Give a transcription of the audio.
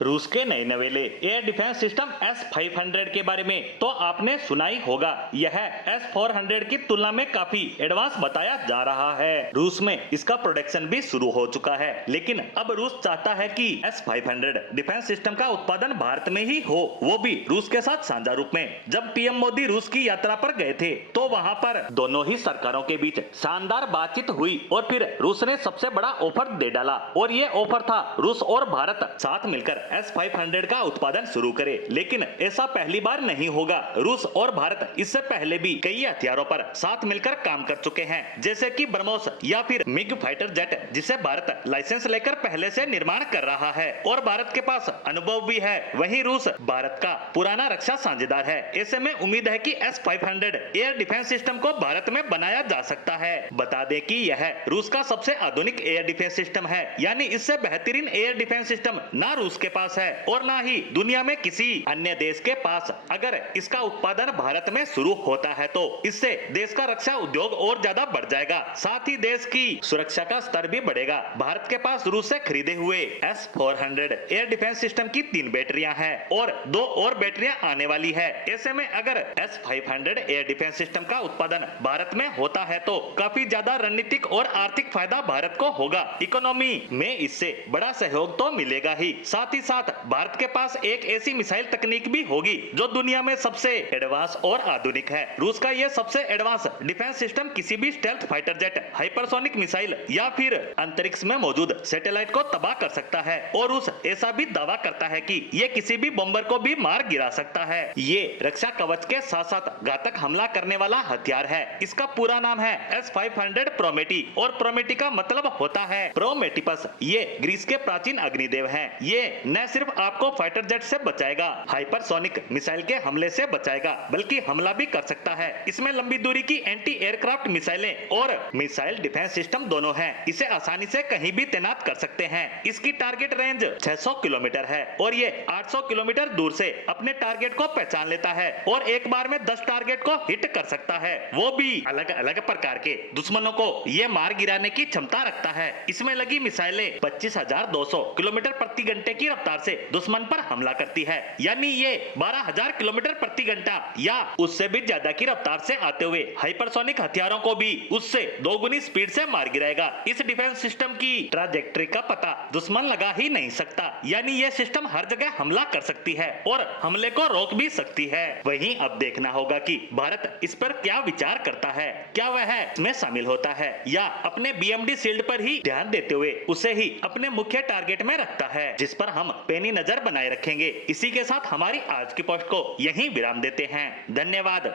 रूस के नए नवेले एयर डिफेंस सिस्टम S-500 के बारे में तो आपने सुना ही होगा। यह S-400 की तुलना में काफी एडवांस बताया जा रहा है। रूस में इसका प्रोडक्शन भी शुरू हो चुका है, लेकिन अब रूस चाहता है कि S-500 डिफेंस सिस्टम का उत्पादन भारत में ही हो, वो भी रूस के साथ साझा रूप में। जब पीएम मोदी रूस की यात्रा पर गए थे तो वहां पर दोनों ही सरकारों के बीच शानदार बातचीत हुई और फिर रूस ने सबसे बड़ा ऑफर दे डाला, और ये ऑफर था रूस और भारत साथ मिलकर S-500 का उत्पादन शुरू करे। लेकिन ऐसा पहली बार नहीं होगा। रूस और भारत इससे पहले भी कई हथियारों पर साथ मिलकर काम कर चुके हैं, जैसे कि ब्रह्मोस या फिर मिग फाइटर जेट, जिसे भारत लाइसेंस लेकर पहले से निर्माण कर रहा है और भारत के पास अनुभव भी है। वहीं रूस भारत का पुराना रक्षा साझेदार है। ऐसे में उम्मीद है कि S-500 एयर डिफेंस सिस्टम को भारत में बनाया जा सकता है। बता दें कि यह रूस का सबसे आधुनिक एयर डिफेंस सिस्टम है, यानी इससे बेहतरीन एयर डिफेंस सिस्टम ना रूस के पास है और ना ही दुनिया में किसी अन्य देश के पास। अगर इसका उत्पादन भारत में शुरू होता है तो इससे देश का रक्षा उद्योग और ज्यादा बढ़ जाएगा, साथ ही देश की सुरक्षा का स्तर भी बढ़ेगा। भारत के पास रूस से खरीदे हुए S-400 एयर डिफेंस सिस्टम की 3 बैटरियां हैं और 2 और बैटरियां आने वाली है। ऐसे में अगर S-500 एयर डिफेंस सिस्टम का उत्पादन भारत में होता है तो काफी ज्यादा रणनीतिक और आर्थिक फायदा भारत को होगा। इकोनॉमी में इससे बड़ा सहयोग तो मिलेगा ही, साथ ही साथ भारत के पास एक ऐसी मिसाइल तकनीक भी होगी जो दुनिया में सबसे एडवांस और आधुनिक है। रूस का यह सबसे एडवांस डिफेंस सिस्टम किसी भी stealth fighter jet, hypersonic missile या फिर अंतरिक्ष में मौजूद सैटेलाइट को तबाह कर सकता है, और रूस ऐसा भी दावा करता है कि ये किसी भी बॉम्बर को भी मार गिरा सकता है। ये रक्षा कवच के साथ साथ घातक हमला करने वाला हथियार है। इसका पूरा नाम है S-500 प्रोमेटी, और प्रोमेटी का मतलब होता है प्रोमेटिपस। ये ग्रीस के प्राचीन अग्निदेव हैं। ये न सिर्फ आपको फाइटर जेट से बचाएगा, हाइपरसोनिक मिसाइल के हमले से बचाएगा, बल्कि हमला भी कर सकता है। इसमें लंबी दूरी की एंटी एयरक्राफ्ट मिसाइलें और मिसाइल डिफेंस सिस्टम दोनों हैं। इसे आसानी से कहीं भी तैनात कर सकते हैं। इसकी टारगेट रेंज 600 किलोमीटर है और ये 800 किलोमीटर दूर से अपने टारगेट को पहचान लेता है और एक बार में 10 टारगेट को हिट कर सकता है, वो भी अलग अलग प्रकार के दुश्मनों को ये मार गिराने की क्षमता रखता है। इसमें लगी मिसाइलें 25,200 किलोमीटर प्रति घंटे की रफ्तार से दुश्मन पर हमला करती है, यानी ये 12,000 किलोमीटर प्रति घंटा या उससे भी ज्यादा की रफ्तार से आते हुए हाइपरसोनिक हथियारों को भी उससे 2 गुनी स्पीड से मार गिराएगा। इस डिफेंस सिस्टम की ट्राजेक्टरी का पता दुश्मन लगा ही नहीं सकता, यानी ये सिस्टम हर जगह हमला कर सकती है और हमले को रोक भी सकती है। वहीं अब देखना होगा कि भारत इस पर क्या विचार करता है। क्या वह इसमें शामिल होता है या अपने BMD शील्ड पर ही ध्यान देते हुए उसे ही अपने मुख्य टारगेट में रखता है, जिस पर हम पैनी नजर बनाए रखेंगे। इसी के साथ हमारी आज की पोस्ट को यहीं विराम देते हैं। धन्यवाद।